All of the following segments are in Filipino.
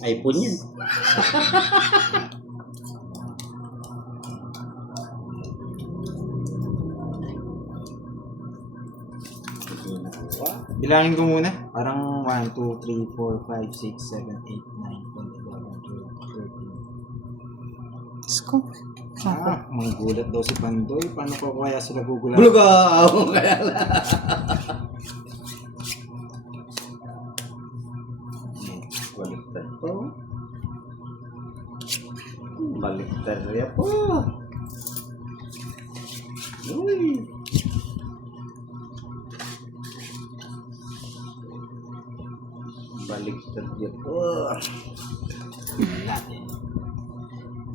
iPhone yan. Bilangin ko muna. Parang 1, 2, 3, 4, 5, 6, 7, 8, 9, 10, 11, 12, 13. Sko. Mga gulat daw si Pandoy. Paano pa kaya sila gugulat? Bulugaw! Kaya lang. Baliktad po. Baliktad rin po. Uy. Baliktad rin po. Gulat eh.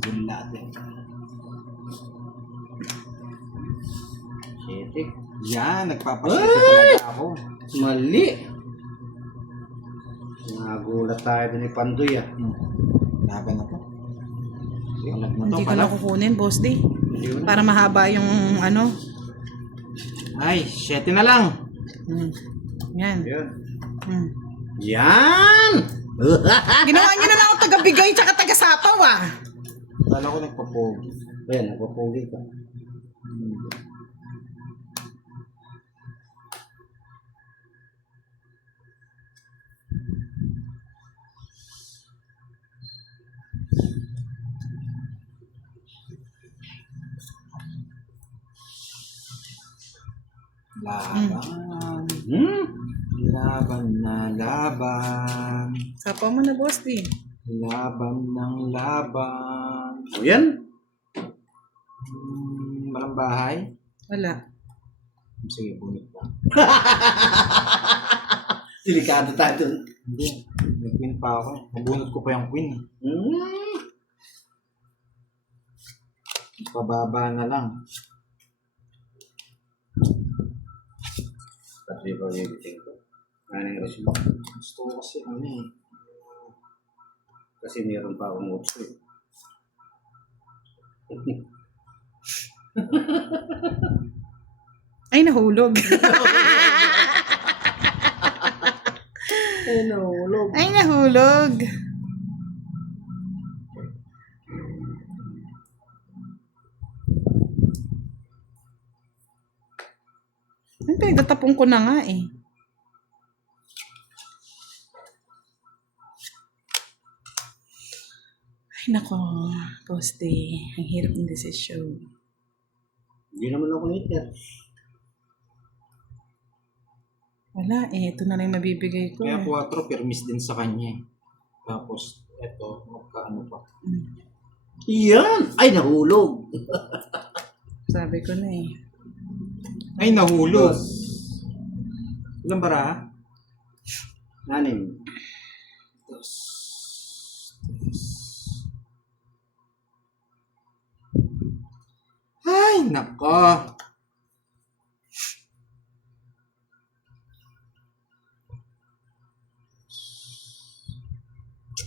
Gulat eh. Sitik. Yan, nagpapasete talaga ako. Mali. Nagulat tayo din ni Pandoy ah. Laban na to. Palag na to, Hindi ko palag. na kukunin, boss D. Para mahaba yung ano. Ay, 7 na lang. Yan. Yan. Hmm. Yan! Ginawa niyo na lang ako taga-bigay tsaka taga-sapaw ah. Kala ko nagpapogi. Ayan, nagpapugi ka. Laban. Hmm? Laban na laban. Sapaw mo na, boss D. Laban ng laban. O yan? Walang bahay? Wala. Sige, bunit pa. Delikado tayo dun. Hindi. May queen pa ako. Mabunot ko pa yung queen. Hmm? Pababa na lang. Pati ba bibiting ko? Ano yung resume? Gusto ko kasi ano eh. Kasi meron pa akong utso eh. Ay, nahulog. Ay, nahulog. Ay, nahulog. Ay, pinagtatapon ko na nga eh. Ay, nako. Boss D. Ang hirap ng desisyon. Hindi naman ako naiter. Wala eh. Ito na lang yung mabibigay ko. Kaya Eh. 4 permis din sa kanya eh. Tapos, eto, magkaano pa. Yan! Ay, nahulog. Sabi ko na eh. Ay, nahulog. Ilang bara? 6. Ay, nako.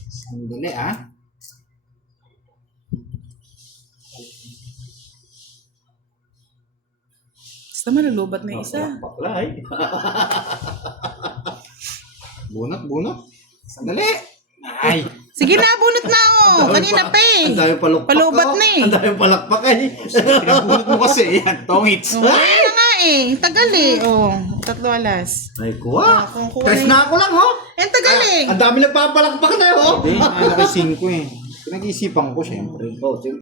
Sandali ah. Basta malulubat na yung isa. Bakla eh. Bunot, bunot. Sandali. Ay. Sige na, bunot na ako. Kanina pa eh. Ang dami palukpak. Palubat na eh. Ang dami palakpak eh. Pinabunot mo kasi. Yan, tongits. Oh, ayun na nga eh. Tagal eh. Oh, 3 alas. Ay, kuha. Kung kuha Tres na ako lang, ho. Eh, tagal eh. Ang dami nagpapalakpak na, ho. Hindi, ano kay 5 eh. Pinag-isipan ko, syempre. Oh,